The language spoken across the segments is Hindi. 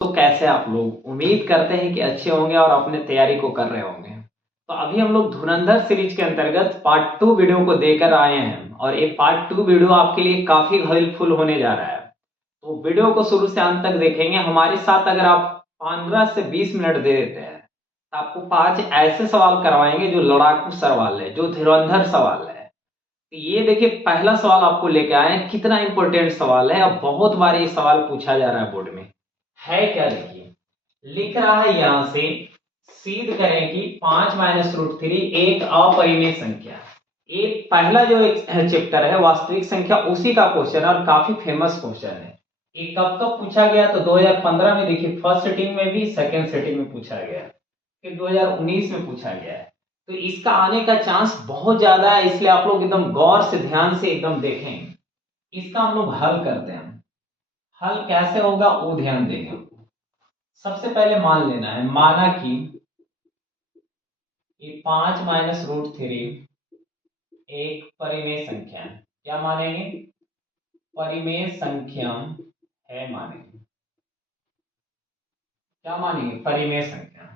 तो कैसे आप लोग उम्मीद करते हैं कि अच्छे होंगे और अपने तैयारी को कर रहे होंगे। तो अभी हम लोग धुरंधर सीरीज के अंतर्गत पार्ट 2 वीडियो को देकर आए हैं और ये पार्ट 2 वीडियो आपके लिए काफी हेल्पफुल होने जा रहा है। तो वीडियो को शुरू से अंत तक देखेंगे हमारे साथ। अगर आप 15 से 20 मिनट दे देते हैं तो आपको 5 ऐसे सवाल करवाएंगे जो लड़ाकू सवाल है, जो धुरंधर सवाल है। तो ये देखिए, पहला सवाल आपको लेके आए हैं, कितना इंपॉर्टेंट सवाल है। अब बहुत बार ये सवाल पूछा जा रहा है बोर्ड में। है क्या, देखिए लिख रहा है यहां से, सिद्ध करें कि 5 माइनस रूट थ्री एक अपरिमेय संख्या। ये पहला जो एक चैप्टर है वास्तविक संख्या, उसी का क्वेश्चन और काफी फेमस क्वेश्चन है। ये कब कब पूछा गया? तो 2015 में देखिए, फर्स्ट सेटिंग में भी, सेकंड सेटिंग में पूछा गया, फिर 2019 में पूछा गया है। तो इसका आने का चांस बहुत ज्यादा है, इसलिए आप लोग एकदम गौर से ध्यान से एकदम देखें। इसका हम लोग हल करते हैं। हल कैसे होगा वो ध्यान देंगे। सबसे पहले मान लेना है, माना कि ये 5 माइनस रूट थ्री एक परिमेय संख्या है। क्या मानेंगे? परिमेय संख्या है मानेंगे। क्या मानेंगे? परिमेय संख्या।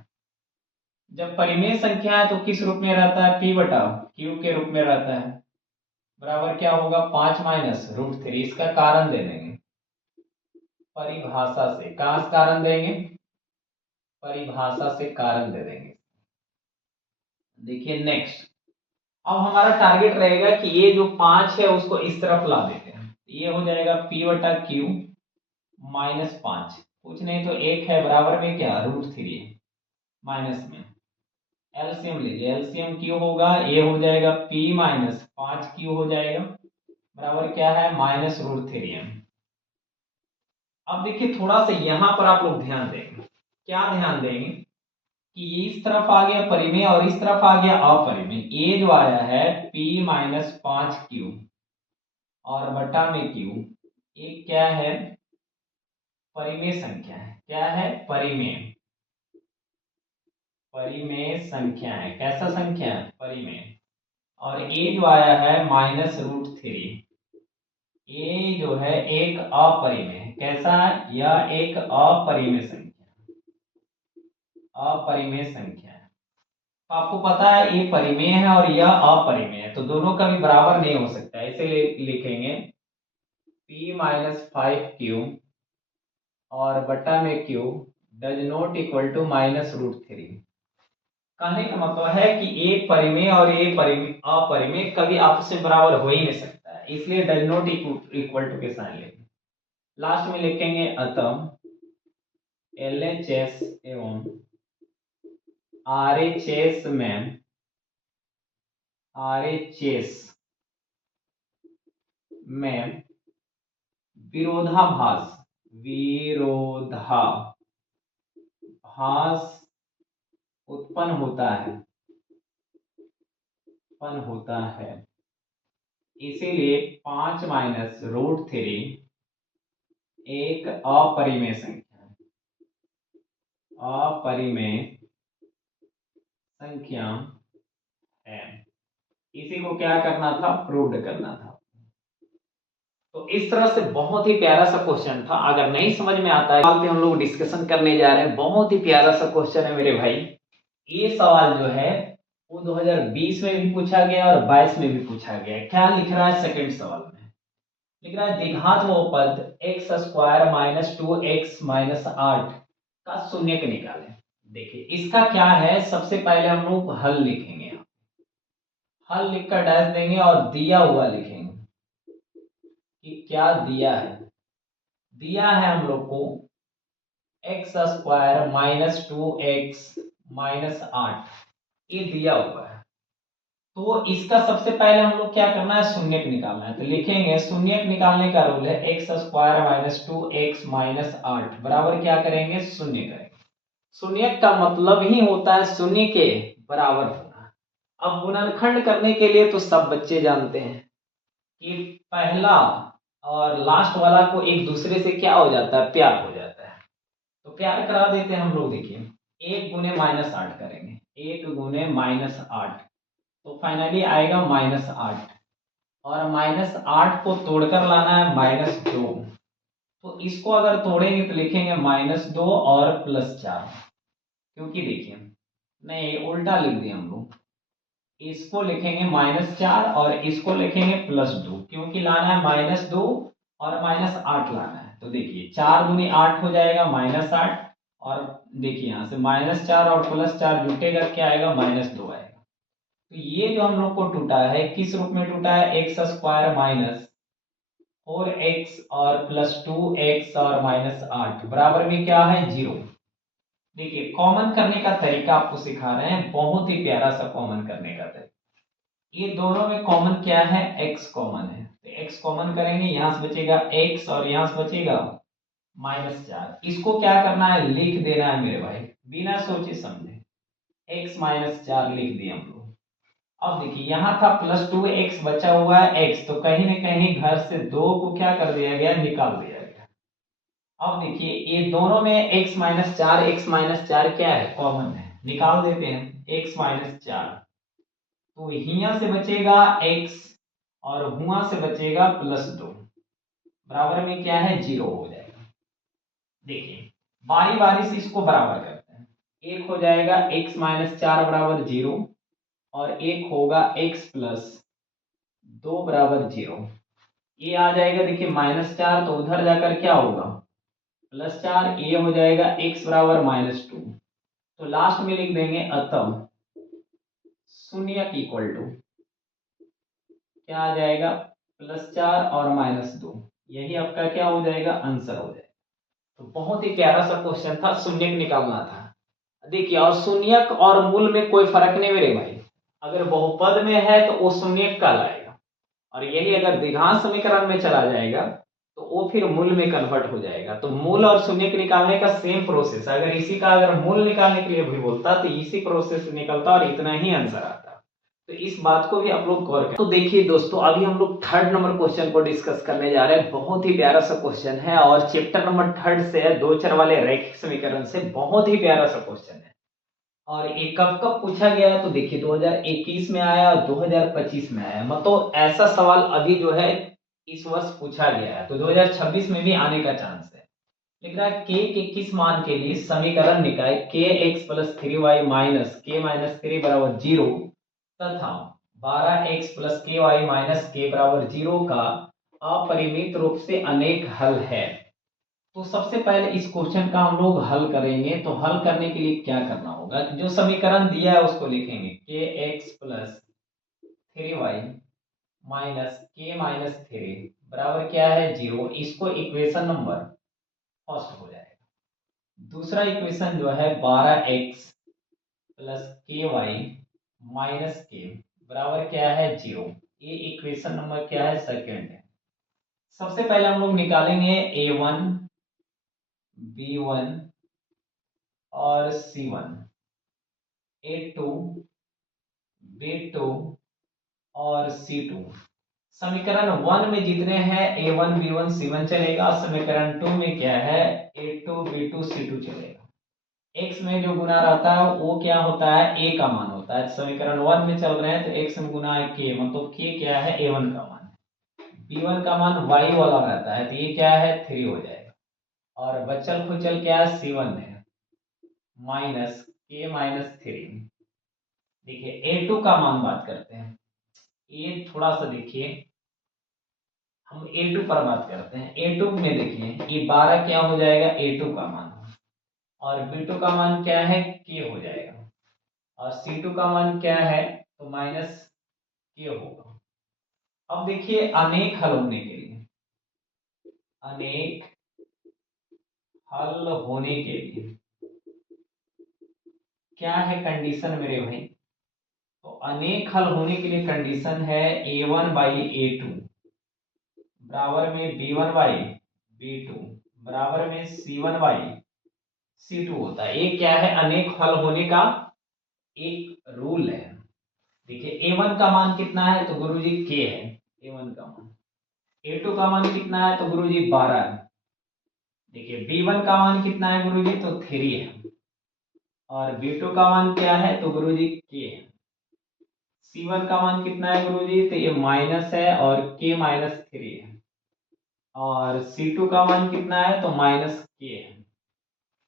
जब परिमेय संख्या है तो किस रूप में रहता है? p बटा q के रूप में रहता है। बराबर क्या होगा? 5 माइनस रूट थ्री। इसका कारण दे देंगे परिभाषा से। कहां से कारण देंगे? परिभाषा से कारण दे देंगे। देखिए नेक्स्ट, अब हमारा टारगेट रहेगा कि ये जो 5 है उसको इस तरफ ला देते हैं। ये हो जाएगा p बटा क्यू माइनस 5, कुछ नहीं तो 1 है, बराबर में क्या? रूट थ्री माइनस में एलसीएम लीजिए। एलसीएम क्यू होगा, ये हो जाएगा p माइनस 5 क्यू हो जाएगा, बराबर क्या है? Minus root three M. अब देखिए थोड़ा सा यहां पर आप लोग ध्यान देंगे। क्या ध्यान देंगे कि इस तरफ आ गया परिमेय और इस तरफ आ गया अपरिमेय। ये जो आया है p माइनस 5 क्यू और बटा में क्यू, ये क्या है? परिमेय संख्या है। क्या है? परिमेय। परिमेय संख्या है। कैसा संख्या है? परिमेय। और ये जो आया है माइनस रूट थ्री, ये जो है एक अपरिमेय है। कैसा है? यह एक अपरिमेय संख्या, अपरिमेय संख्या है। तो आपको पता है ये परिमेय है और यह अपरिमेय है, तो दोनों कभी बराबर नहीं हो सकता है। इसे लिखेंगे p माइनस 5q और बटा में q does not equal to minus root three. कहने का मतलब है कि एक परिमेय और एक अपरिमेय कभी आपस में बराबर हो ही नहीं सकता है, इसलिए डज नॉट इक्वल टू के साइन लेंगे। लास्ट में लिखेंगे अतः एलएचएस एवं आरएचएस में, आरएचएस में विरोधाभास, विरोधाभास उत्पन्न होता है, उत्पन्न होता है। इसीलिए 5 माइनस रूट थ्री एक अपरिमेय संख्या है, अपरिमेय संख्या है। इसी को क्या करना था? प्रूव्ड करना था। तो इस तरह से बहुत ही प्यारा सा क्वेश्चन था। अगर नहीं समझ में आता है, सवाल पे हम लोग डिस्कशन करने जा रहे हैं। बहुत ही प्यारा सा क्वेश्चन है मेरे भाई। ये सवाल जो है वो 2020 में भी पूछा गया और 22 में भी पूछा गया। क्या लिख रहा है सेकंड सवाल में? लिख रहा है द्विघात बहुपद x square minus 2x minus 8 का शून्यक निकालें। देखिए इसका क्या है, सबसे पहले हम लोग हल लिखेंगे। हल लिखकर डैश देंगे और दिया हुआ लिखेंगे कि क्या दिया है। दिया है हम लोग को x square minus 2x minus 8, ये दिया हुआ है। तो इसका सबसे पहले हम लोग क्या करना है? शून्यक निकालना है। तो लिखेंगे शून्यक निकालने का रूल है x square minus 2x minus 8 बराबर क्या करेंगे? शून्य करेंगे। शून्यक का मतलब ही होता है शून्य के बराबर होना। अब गुणनखंड करने के लिए तो सब बच्चे जानते हैं कि पहला और लास्ट वाला को एक दूसरे से क्या हो जाता है? प्यार हो जाता है। तो प्यार करा देते हैं हम लोग। देखिए 1 गुने माइनस 8 करेंगे, 1 गुने माइनस 8, तो फाइनली आएगा माइनस 8। और माइनस 8 को तोड़कर लाना है माइनस 2, तो इसको अगर तोड़ेंगे तो लिखेंगे -2 और +4, क्योंकि देखिए नहीं उल्टा लिख दिए हम लोग, इसको लिखेंगे -4 और इसको लिखेंगे +2, क्योंकि लाना है -2 और -8 लाना है। तो देखिए 4 दूनी 8 हो जाएगा -8, और देखिए यहाँ से -4 और +4 जुटेगा क्या आएगा, -2 आएगा। तो ये जो हम लोग को टूटा है किस रूप में टूटा है, x² माइनस 4x और +2x और -8 बराबर में क्या है, 0। देखिए कॉमन करने का तरीका आपको सिखा रहे हैं, बहुत ही प्यारा सा कॉमन करने का तरीका। ये दोनों में कॉमन क्या है, x कॉमन है, तो x कॉमन करेंगे, यहां से बचेगा x और यहां से बचेगा -4। इसको क्या करना है, लिख देना है मेरे भाई, बिना सोचे समझे x -4 लिख दिए हम लोग। अब देखिए यहाँ था +2x बचा हुआ है x, तो कहीं ना कहीं घर से 2 को क्या कर दिया गया, निकाल दिया गया। अब देखिए ये दोनों में x -4 क्या है, कॉमन है, निकाल देते हैं x -4। तो हिया से बचेगा x और हुआ से बचेगा +2, बराबर में क्या है, 0 हो जाएगा। देखिए बारी बारी से इसको बराबर करते हैं, एक हो जाएगा x -4 बराबर 0 और एक होगा x +2 बराबर 0। ये आ जाएगा, देखिए -4 तो उधर जाकर क्या होगा, +4, ये हो जाएगा x बराबर -2। तो लास्ट में लिख देंगे अतः शून्य इक्वल टू क्या आ जाएगा, +4 और -2। यही आपका क्या हो जाएगा, आंसर हो जाएगा। तो बहुत ही प्यारा सा क्वेश्चन था, शून्यक निकालना था। देखिए और शून्यक और मूल में कोई फर्क नहीं मेरे भाई, अगर बहुपद में है तो वो शून्यक कहलाएगा, और यही अगर द्विघात समीकरण में चला जाएगा तो वो फिर मूल में कन्वर्ट हो जाएगा। तो मूल और शून्यक निकालने का सेम प्रोसेस, अगर इसी का अगर मूल निकालने के लिए भी बोलता तो इसी प्रोसेस से निकलता और इतना ही आंसर आता। तो इस बात को भी आप लोग गौर करें। तो देखिए दोस्तों अभी हम लोग 3rd नंबर क्वेश्चन को डिस्कस करने जा रहे हैं। बहुत ही प्यारा सा क्वेश्चन है और चैप्टर नंबर 3rd से है, दो चर वाले रैखिक समीकरण से। बहुत ही प्यारा सा क्वेश्चन है और ये कब कब पूछा गया है, तो देखिए 2021 में आया और 2025 में आया, मतलब ऐसा सवाल अभी जो है इस वर्ष पूछा गया है, तो 2026 में भी आने का चांस है। लिख रहा है k के किस मान के लिए समीकरण निकाय kx + 3y - k - 3 बराबर 0 तथा 12x + ky - k बराबर 0 का अपरिमित रूप से अनेक हल है। तो सबसे पहले इस क्वेश्चन का हम लोग हल करेंगे। तो हल करने के लिए क्या करना होगा, जो समीकरण दिया है उसको लिखेंगे kx + 3y - k - 3 बराबर क्या है, 0। इसको इक्वेशन नंबर फर्स्ट हो जाएगा। दूसरा इक्वेशन जो है 12x + ky - k बराबर क्या है, 0। ये इक्वेशन नंबर क्या है, सेकंड है। सबसे पहले हम लोग निकालेंगे a1 b1 और c1, a2 b2 और c2। समीकरण 1 में जितने हैं a1 b1 c1 चलेगा, समीकरण 2 में क्या है, a2 b2 c2 चलेगा। x में जो गुना रहता है वो क्या होता है, a का मान होता है। समीकरण 1 में चल रहे हैं तो x में गुना है k, मतलब k क्या है, a1 का मान है। b1 का मान y वाला रहता है तो ये क्या है, 3 हो जाएगा। और बचल खुचल क्या है, c1 है -k - 3। देखिए a2 का मान बात करते हैं, ये थोड़ा सा देखिए हम a2 पर बात करते हैं। a2 में देखिए ये 12 क्या हो जाएगा, a2 का मान, और b2 का मान क्या है, k हो जाएगा, और c2 का मान क्या है, तो -k होगा। अब देखिए अनेक हल होने के लिए, अनेक हल होने के लिए क्या है कंडीशन मेरे भाई, तो अनेक हल होने के लिए कंडीशन है a1/a2 बराबर में b1/b2 बराबर में c1/c2 होता है। ये क्या है, अनेक हल होने का एक रूल है। देखिए a1 का मान कितना है, तो गुरुजी k है a1 का मान। a2 का मान कितना है, तो गुरुजी 12 है। देखिए b1 का मान कितना है गुरुजी, तो 3 है। और b2 का मान क्या है, तो गुरुजी k है। c1 का मान कितना है गुरुजी, तो ये माइनस है और k -3 है। और C2 का मान कितना है तो -k है।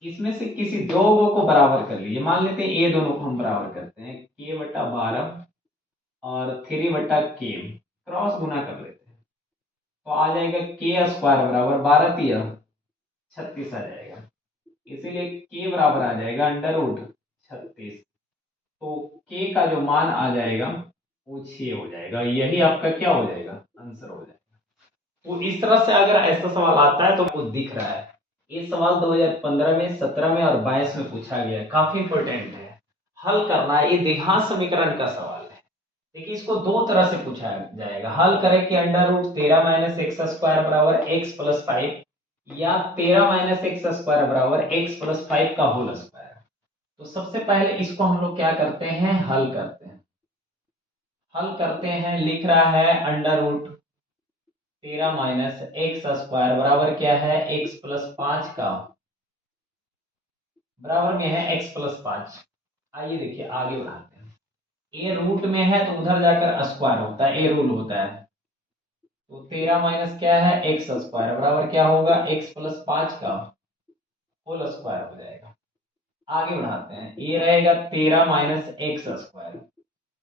इसमें से किसी दो को बराबर कर लीजिए, मान लेते हैं ये दोनों को हम बराबर करते हैं, k/12 और 3/k क्रॉस गुना कर लेते हैं तो आ जाएगा k² बराबर 12×3 = 36 आ जाएगा, इसीलिए k बराबर आ जाएगा √36। तो k का जो मान आ जाएगा वो 6 हो जाएगा, यही आपका क्या हो जाएगा आंसर हो जाएगा। तो इस तरह से अगर ऐसा सवाल आता है तो वो दिख रहा है, ये सवाल 2015 में, 17 में और 22 में पूछा गया है, काफी इंपॉर्टेंट है, हल करना है। ये द्विघात समीकरण का सवाल है। देखिए इसको दो तरह से पूछा जाएगा, हल करें कि √13 - x² बराबर x + 5 या 13 - x² बराबर x + 5 का होल स्क्वायर। तो सबसे पहले इसको हम लोग क्या करते हैं, हल करते हैं। हल करते हैं, लिख रहा है √13 - x² बराबर क्या है x + 5 का, बराबर में है x + 5। आइए देखिए आगे बढ़ाते हैं, ए रूट में है तो उधर जाकर स्क्वायर होता है, ए रूल होता है। तो 13 माइनस क्या है x² बराबर क्या होगा x + 5 का होल स्क्वायर हो जाएगा। आगे बढ़ाते हैं, ये रहेगा 13 - x²,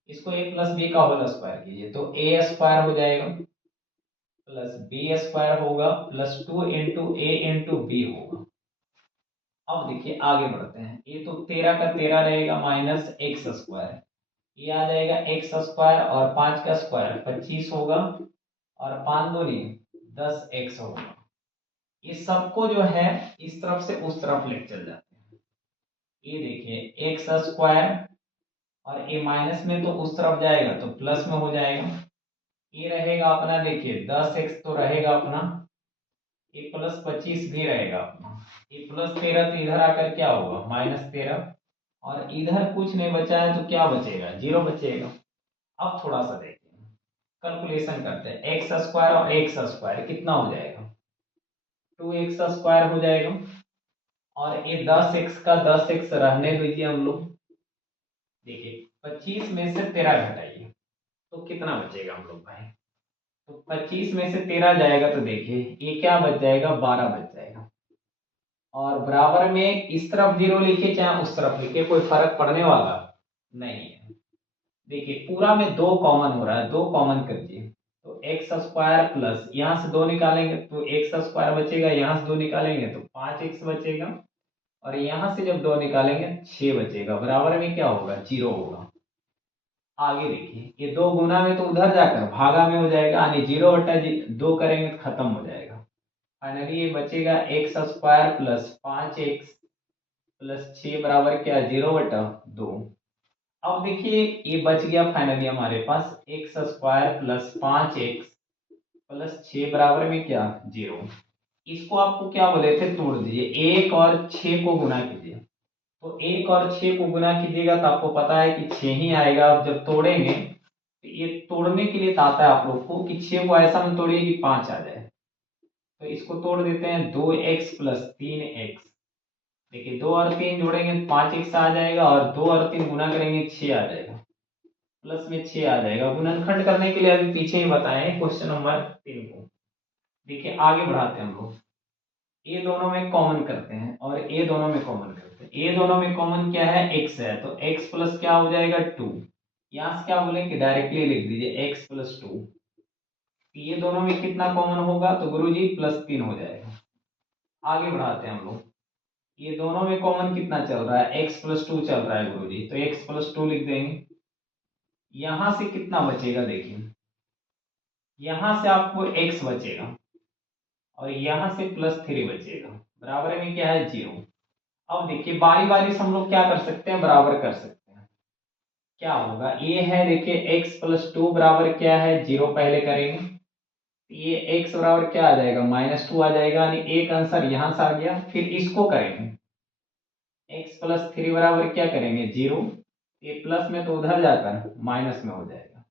इसको a + b का होल स्क्वायर कीजिए तो a² हो जाएगा प्लस b² होगा प्लस 2 × a × b होगा। अब देखिए आगे बढ़ते हैं, ये तो 13 का 13 रहेगा -x², ये आ जाएगा x² और 5 का स्क्वायर 25 होगा और 5 दूनी 10x होगा। ये सबको जो है इस तरफ से उस तरफ लेके चल जाते हैं। ये देखिए x² और ये माइनस में तो उस तरफ जाएगा तो प्लस में हो जाएगा। ये रहेगा अपना, देखिए 10x तो रहेगा अपना, ये प्लस 25 भी रहेगा अपना, ये +13 तो इधर आकर क्या होगा -13 और इधर कुछ नहीं बचा है तो क्या बचेगा 0 बचेगा। अब थोड़ा सा देखते हैं, कैलकुलेशन करते हैं, x² और x² कितना हो जाएगा 2x² हो जाएगा और ये 10x का 10x रहने दीजिए हम लोग। देखिए 25 में से 13 घटाइए तो कितना बचेगा हम लोग भाई, तो 25 में से 13 जाएगा तो देखिए ये क्या बच जाएगा 12 बच जाएगा। और बराबर में इस तरफ 0 लिखे चाहे उस तरफ लिखे कोई फर्क पड़ने वाला नहीं है। देखिए पूरा में 2 कॉमन हो रहा है, 2 कॉमन कर दिए तो x² प्लस यहाँ से 2 निकालेंगे तो x² बचेगा, यहाँ से 2 निकालेंगे तो 5x बचेगा और यहाँ से जब 2 निकालेंगे 6 बचेगा, बराबर में क्या होगा 0 होगा। आगे देखिए ये 2 गुना में तो उधर जाकर भागा में हो जाएगा, यानी 0/2 करेंगे तो खत्म हो जाएगा। फाइनली ये बचेगा x² प्लस 5x प्लस 6 बराबर क्या 0/2। अब देखिए ये बच गया फाइनली हमारे पास x² प्लस 5x प्लस 6 बराबर में क्या 0। इसको आपको क्या बोले थे, तोड़ दीजिए, 1 और 6 को गुना कीजिए तो 1 और 6 को गुना कीजिएगा तो आपको पता है कि 6 ही आएगा। अब जब तोड़ेंगे तो ये तोड़ने के लिए आता है आप लोग को कि 6 को ऐसा में तोड़िए कि 5 आ जाए, तो इसको तोड़ देते हैं 2x प्लस 3x। देखिए 2 और 3 जोड़ेंगे तो 5x आ जाएगा और 2 और 3 गुना करेंगे 6 आ जाएगा, प्लस में 6 आ जाएगा। गुणनखंड करने के लिए अभी पीछे ही बताए क्वेश्चन नंबर 3 को। देखिए आगे बढ़ाते हैं हम लोग, ये दोनों में कॉमन करते हैं और ये दोनों में कॉमन करते हैं। ये दोनों में कॉमन क्या है x है तो x प्लस क्या हो जाएगा 2, यहाँ से क्या बोलेंगे डायरेक्टली लिख दीजिए x प्लस 2। ये दोनों में कितना कॉमन होगा तो गुरुजी +3 हो जाएगा। आगे बढ़ाते हैं हम लोग, ये दोनों में कॉमन कितना चल रहा है x + 2 चल रहा है गुरुजी, तो x + 2 लिख देंगे। यहां से कितना बचेगा, देखिए यहां से आपको x बचेगा और यहां से +3 बचेगा, बराबर में क्या है 0। अब देखिए बारी बारी से हम लोग क्या कर सकते हैं, बराबर कर सकते हैं। क्या होगा, ये है देखिए x + 2 बराबर क्या है 0, पहले करेंगे ये x बराबर क्या आ जाएगा -2 आ जाएगा, यानी एक आंसर यहां से आ गया। फिर इसको करेंगे x + 3 बराबर क्या करेंगे 0, ये प्लस में तो उधर जाकर माइनस में हो जाएगा,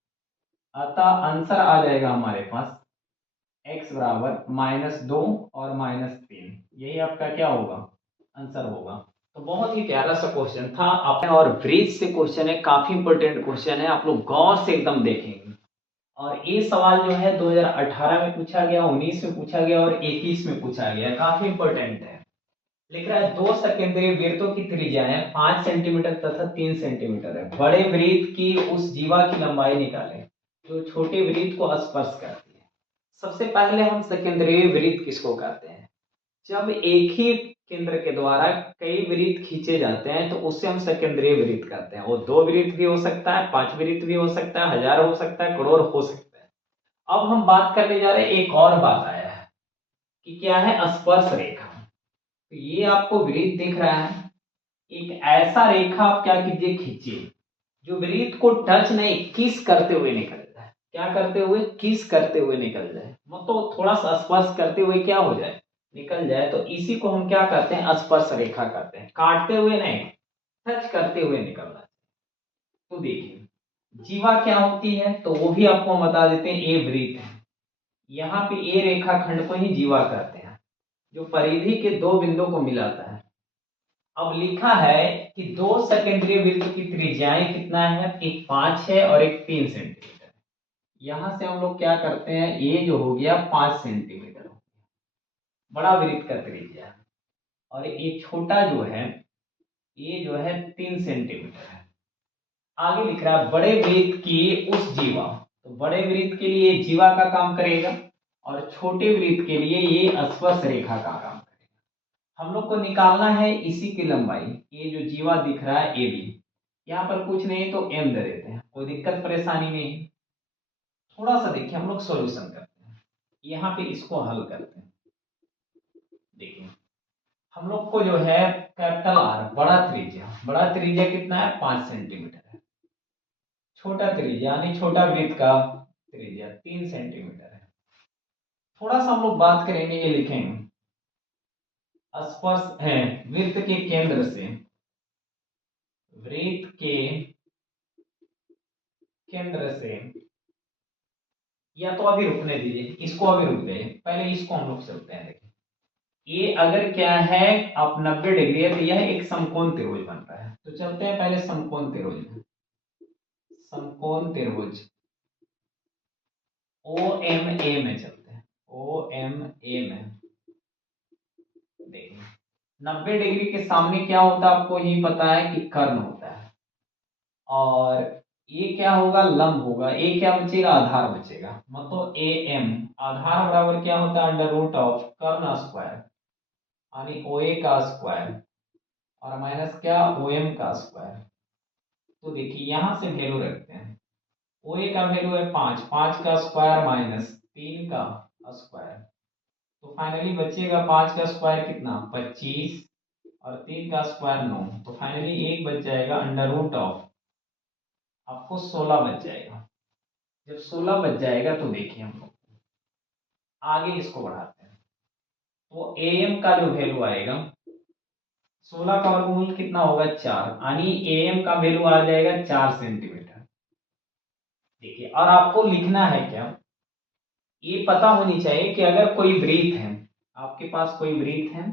अतः आंसर आ जाएगा हमारे पास x बराबर -2 और -3। यही आपका क्या होगा आंसर होगा। तो बहुत ही प्यारा सा क्वेश्चन था आपने, और ब्रिज से क्वेश्चन है, काफी इंपॉर्टेंट क्वेश्चन है, आप लोग गौर से एकदम देखेंगे। और ये सवाल जो है 2018 में पूछा गया, 19 में पूछा गया और 21 में पूछा गया, काफी इंपॉर्टेंट है। लिख रहा है दो सकेंद्रीय वृत्तों की त्रिज्याएं 5 सेंटीमीटर तथा 3 सेंटीमीटर है। बड़े वृत्त की उस जीवा की लंबाई निकालें जो छोटे वृत्त को स्पर्श करती है। सबसे पहले हम सकेंद्रीय वृत्त किसको कहते हैं? जब एक ही केंद्र के द्वारा कई वृत्त खींचे जाते हैं तो उससे हम सकेंद्रीय वृत्त कहते हैं। वो 2 वृत्त भी हो सकता है, 5 वृत्त भी हो सकता है, 1000 हो सकता है, करोड़ हो सकता है। अब हम बात करने जा रहे हैं, एक और बात आया है कि क्या है? स्पर्श रेखा। तो ये आपको वृत्त दिख रहा है, एक ऐसा रेखा आप क्या कीजिए, खींचिए जो वृत्त को टच नहीं, किस करते हुए निकल जाए। क्या करते हुए? किस करते हुए निकल जाए, मतलब थोड़ा सा स्पर्श करते हुए क्या हो जाए, निकल जाए। तो इसी को हम क्या कहते हैं? स्पर्श रेखा कहते हैं। काटते हुए नहीं, टच करते हुए निकलना। तो देखिए जीवा क्या होती है, तो वो भी आपको हम बता देते हैं। ए वृत्त है, यहाँ पे ए रेखाखंड को ही जीवा कहते हैं, जो परिधि के दो बिंदु को मिलाता है। अब लिखा है कि दो सेकेंडरी वृत्त की त्रिज्याएं कितना है? एक 5 है और एक 3 सेंटीमीटर। यहां से हम लोग क्या करते हैं, ये जो हो गया 5 सेंटीमीटर हो गया बड़ा वृत्त का त्रिज्या, और ये छोटा जो है ये जो है 3 सेंटीमीटर है। आगे लिख रहा है बड़े वृत्त की उस जीवा, तो बड़े वृत्त के लिए जीवा का काम करेगा और छोटे वृत्त के लिए ये स्पर्श रेखा का काम करेगा। हम लोग को निकालना है इसी की लंबाई। ये जो जीवा दिख रहा है ए बी, यहाँ पर कुछ नहीं तो एम दे देते हैं, कोई दिक्कत परेशानी नहीं। थोड़ा सा देखिए हम लोग सॉल्यूशन करते हैं, यहाँ पे इसको हल करते हैं। देखिए हम लोग को जो है कैपिटल आर बड़ा त्रिज्या कितना है? 5 सेंटीमीटर है। छोटा त्रिज्या यानी छोटा वृत्त का त्रिज्या 3 सेंटीमीटर है। थोड़ा सा हम लोग बात करेंगे, ये लिखेंगे स्पर्श है वृत्त के केंद्र से, वृत्त के केंद्र से, या तो अभी रुकने दीजिए, इसको अभी रुक जाइए, पहले इसको हम लोग चलते हैं। देखिए ये अगर क्या है आप 90 डिग्री है तो यह एक समकोण त्रिभुज बनता है। तो चलते हैं पहले समकोण त्रिभुज में। समकोण त्रिभुज ओ एम ए में चलते हैं, ओ एम ए में। देखिए 90 डिग्री के सामने क्या होता है आपको ही पता है कि कर्ण होता है, और ये क्या होगा? लंब होगा। ए क्या बचेगा? आधार बचेगा। मतलब ए एम आधार बराबर क्या होता है? अंडर रूट ऑफ कर्ण स्क्वायर यानी ओ ए का स्क्वायर और माइनस क्या? ओ एम का स्क्वायर। तो देखिए यहां से वैल्यू रखते हैं, ओ ए का वैल्यू है 5, 5 का स्क्वायर माइनस 3 का स्क्वायर, तो फाइनली बचेगा 5 का स्क्वायर कितना? 25 और 3 का स्क्वायर 9, तो फाइनली एक बच जाएगा अंडर रूट ऑफ आपको 16 बच जाएगा। जब 16 बच जाएगा तो देखिए हम लोग आगे इसको बढ़ाते हैं, तो ए एम का जो वैल्यू आएगा 16 का वर्गमूल कितना होगा? 4, यानी ए एम का वैल्यू आ जाएगा 4 सेंटीमीटर। देखिए और आपको लिखना है क्या, ये पता होनी चाहिए कि अगर कोई वृत्त है, आपके पास कोई वृत्त है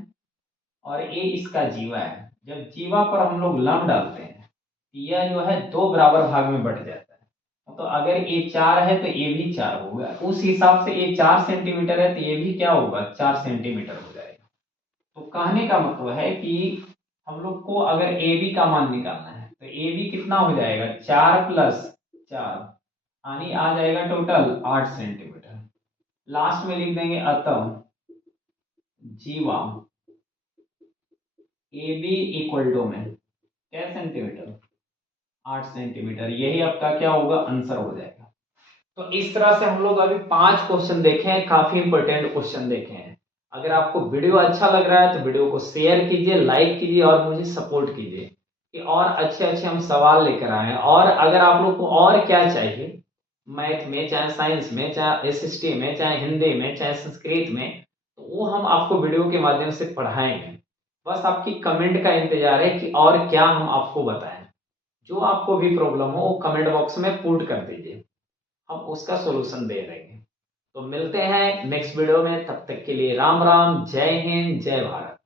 और ये इसका जीवा है, जब जीवा पर हम लोग लंब डालते हैं यह जो है 2 बराबर भाग में बट जाता है। तो अगर ये 4 है तो ये भी 4 होगा, उस हिसाब से ये 4 सेंटीमीटर है तो ये भी क्या होगा? 4 सेंटीमीटर हो जाएगा। तो कहने का मतलब है कि हम लोग को अगर ए बी का मान निकालना है तो ए बी कितना हो जाएगा? 4 प्लस 4 यानी आ जाएगा टोटल 8 सेंटीमीटर। लास्ट में लिख देंगे अतः जीवा ए बी इक्वल टू में क्या सेंटीमीटर? 8 सेंटीमीटर। यही आपका क्या होगा? आंसर हो जाएगा। तो इस तरह से हम लोग अभी 5 क्वेश्चन देखे हैं, काफी इंपॉर्टेंट क्वेश्चन देखे हैं। अगर आपको वीडियो अच्छा लग रहा है तो वीडियो को शेयर कीजिए, लाइक कीजिए और मुझे सपोर्ट कीजिए कि और अच्छे अच्छे हम सवाल लेकर आए। और अगर आप लोग को और क्या चाहिए मैथ में, चाहे साइंस में, चाहे एसएसटी में, चाहे हिंदी में, चाहे संस्कृत में, तो वो हम आपको वीडियो के माध्यम से पढ़ाएंगे। बस आपकी कमेंट का इंतजार है कि और क्या हम आपको बताएं। जो आपको भी प्रॉब्लम हो वो कमेंट बॉक्स में पुट कर दीजिए, हम उसका सॉल्यूशन दे देंगे। तो मिलते हैं नेक्स्ट वीडियो में, तब तक के लिए राम राम, जय हिंद, जय भारत।